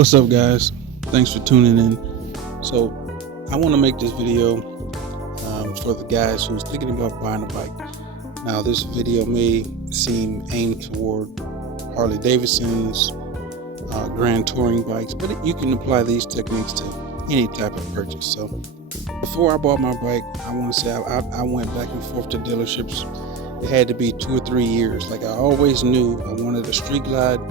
What's up, guys? Thanks for tuning in. So I want to make this video for the guys who's thinking about buying a bike. Now this video may seem aimed toward Harley Davidson's grand touring bikes, but you can apply these techniques to any type of purchase. So before I bought my bike, I want to say I went back and forth to dealerships. It had to be 2 or 3 years. Like I always knew I wanted a StreetGlide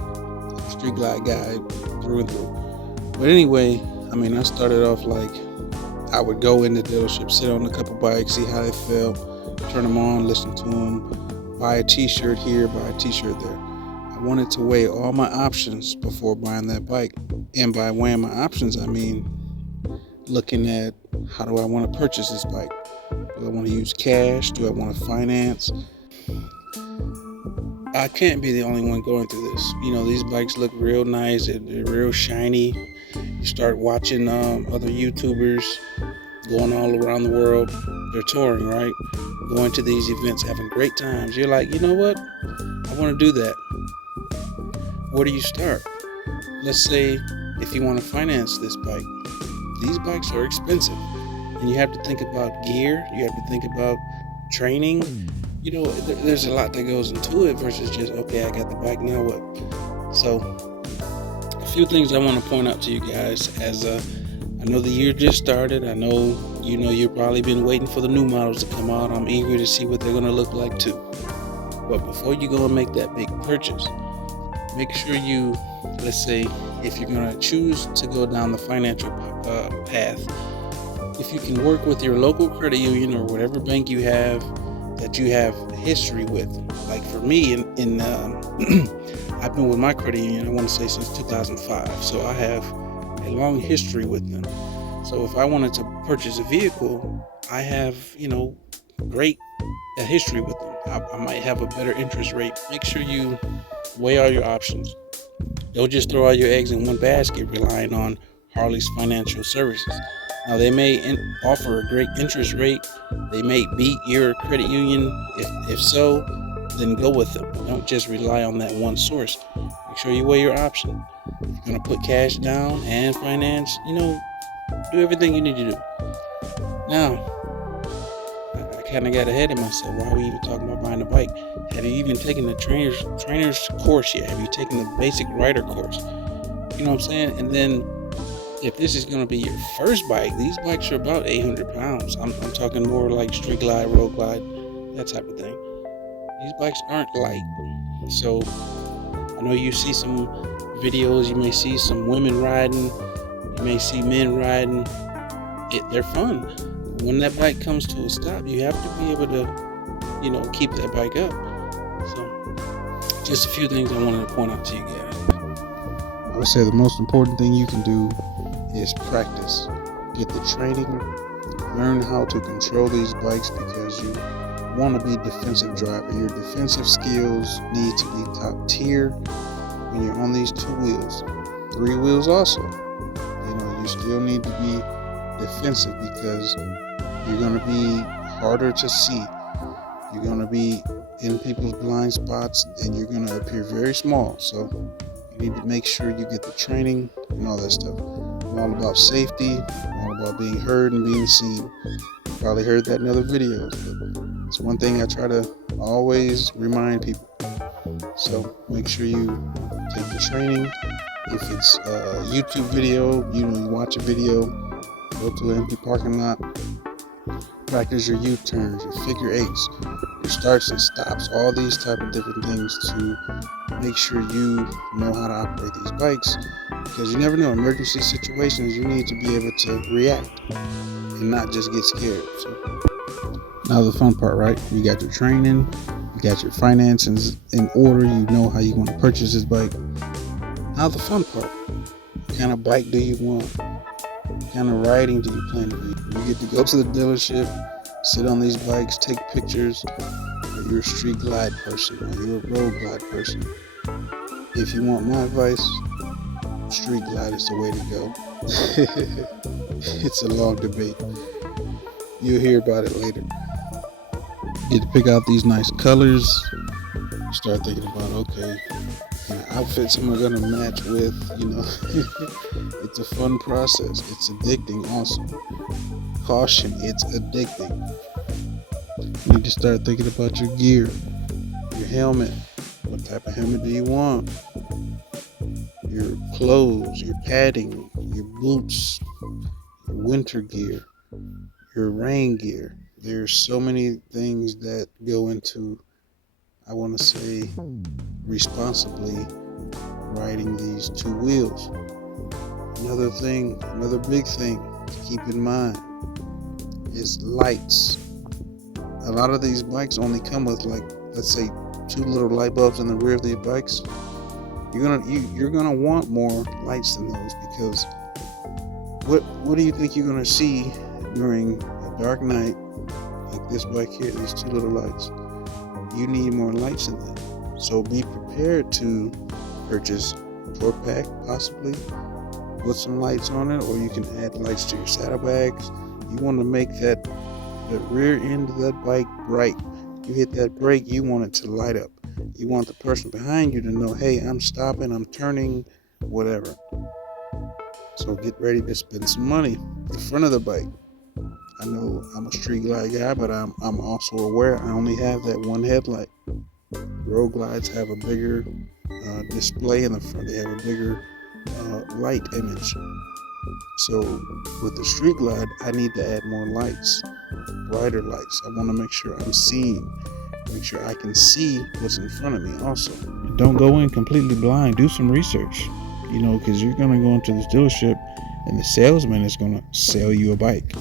guy through and through. But anyway, I mean, I started off like I would go in the dealership, sit on a couple bikes, see how they felt, turn them on, listen to them, buy a t-shirt here, buy a t-shirt there. I wanted to weigh all my options before buying that bike. And by weighing my options, I mean looking at how do I want to purchase this bike? Do I want to use cash? Do I want to finance? I can't be the only one going through this. You know, these bikes look real nice. They're real shiny. You start watching other YouTubers going all around the world. They're touring, right? Going to these events, having great times. You're like, you know what? I want to do that. Where do you start? Let's say if you want to finance this bike. These bikes are expensive. And you have to think about gear. You have to think about training. You know, there's a lot that goes into it versus just, okay, I got the bike, now what? So, a few things I want to point out to you guys as I know the year just started. I know, you've probably been waiting for the new models to come out. I'm eager to see what they're going to look like too. But before you go and make that big purchase, make sure you, let's say, if you're going to choose to go down the financial path, if you can work with your local credit union or whatever bank you have that you have history with. Like for me, I've been with my credit union, I want to say since 2005. So I have a long history with them. So if I wanted to purchase a vehicle, I have, a history with them. I might have a better interest rate. Make sure you weigh all your options. Don't just throw all your eggs in one basket relying on Harley's financial services. Now, they may offer a great interest rate. They may beat your credit union. If so, then go with them. Don't just rely on that one source. Make sure you weigh your option. If you're going to put cash down and finance, do everything you need to do. Now, I kind of got ahead of myself. Why are we even talking about buying a bike? Have you even taken the trainer's course yet? Have you taken the basic rider course? You know what I'm saying? And then, if this is going to be your first bike, these bikes are about 800 pounds. I'm talking more like StreetGlide, RoadGlide, that type of thing. These bikes aren't light. So I know you see some videos, you may see some women riding, you may see men riding. They're fun. When that bike comes to a stop, you have to be able to, keep that bike up. So just a few things I wanted to point out to you guys. I would say the most important thing you can do is practice. Get the training, learn how to control these bikes because you want to be a defensive driver. Your defensive skills need to be top tier when you're on these 2 wheels. 3 wheels also. You still need to be defensive because you're going to be harder to see. You're going to be in people's blind spots and you're going to appear very small. So you need to make sure you get the training and all that stuff. I'm all about safety. I'm all about being heard and being seen. You probably heard that in other videos, but it's one thing I try to always remind people. So make sure you take the training. If it's a YouTube video, you watch a video, go to an empty parking lot, practice your U-turns, your figure eights, your starts and stops, all these type of different things to make sure you know how to operate these bikes, because you never know, emergency situations, you need to be able to react and not just get scared. So now the fun part, right? You got your training, you got your finances in order, you know how you want to purchase this bike. Now the fun part, what kind of bike do you want? What kind of riding do you plan to do? You get to go to the dealership, sit on these bikes, take pictures. You're a StreetGlide person or you're a RoadGlide person. If you want my advice, StreetGlide is the way to go. It's a long debate. You'll hear about it later. You get to pick out these nice colors. You start thinking about, okay, what kind of outfits am I gonna match with, It's a fun process. It's addicting also. Caution, it's addicting. You need to start thinking about your gear, your helmet. What type of helmet do you want? Your clothes, your padding, your boots, your winter gear, your rain gear. There's so many things that go into, I want to say, responsibly riding these two wheels. Another big thing to keep in mind is lights. A lot of these bikes only come with, like, let's say 2 little light bulbs in the rear of these bikes. You're gonna want more lights than those, because what do you think you're gonna see during a dark night like this bike here? These 2 little lights. You need more lights than that. So be prepared to purchase a torque pack, possibly put some lights on it, or you can add lights to your saddlebags. You want to make the rear end of that bike bright. You hit that brake, you want it to light up. You want the person behind you to know, hey, I'm stopping, I'm turning, whatever. So get ready to spend some money. The front of the bike. I know I'm a StreetGlide guy, but I'm also aware I only have that one headlight. RoadGlides have a bigger display in the front. They have a bigger light image. So with the StreetGlide, I need to add more lights, brighter lights. I want to make sure I'm seeing, make sure I can see what's in front of me also. Don't go in completely blind. Do some research, because you're going to go into this dealership and the salesman is going to sell you a bike.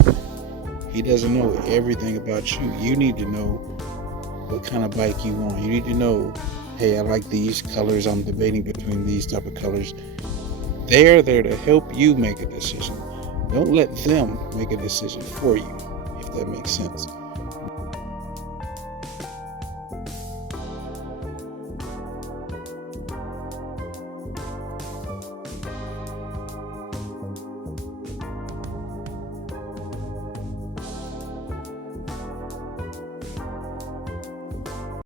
He doesn't know everything about you. You need to know what kind of bike you want. You need to know, hey, I like these colors. I'm debating between these type of colors. They're there to help you make a decision. Don't let them make a decision for you, if that makes sense.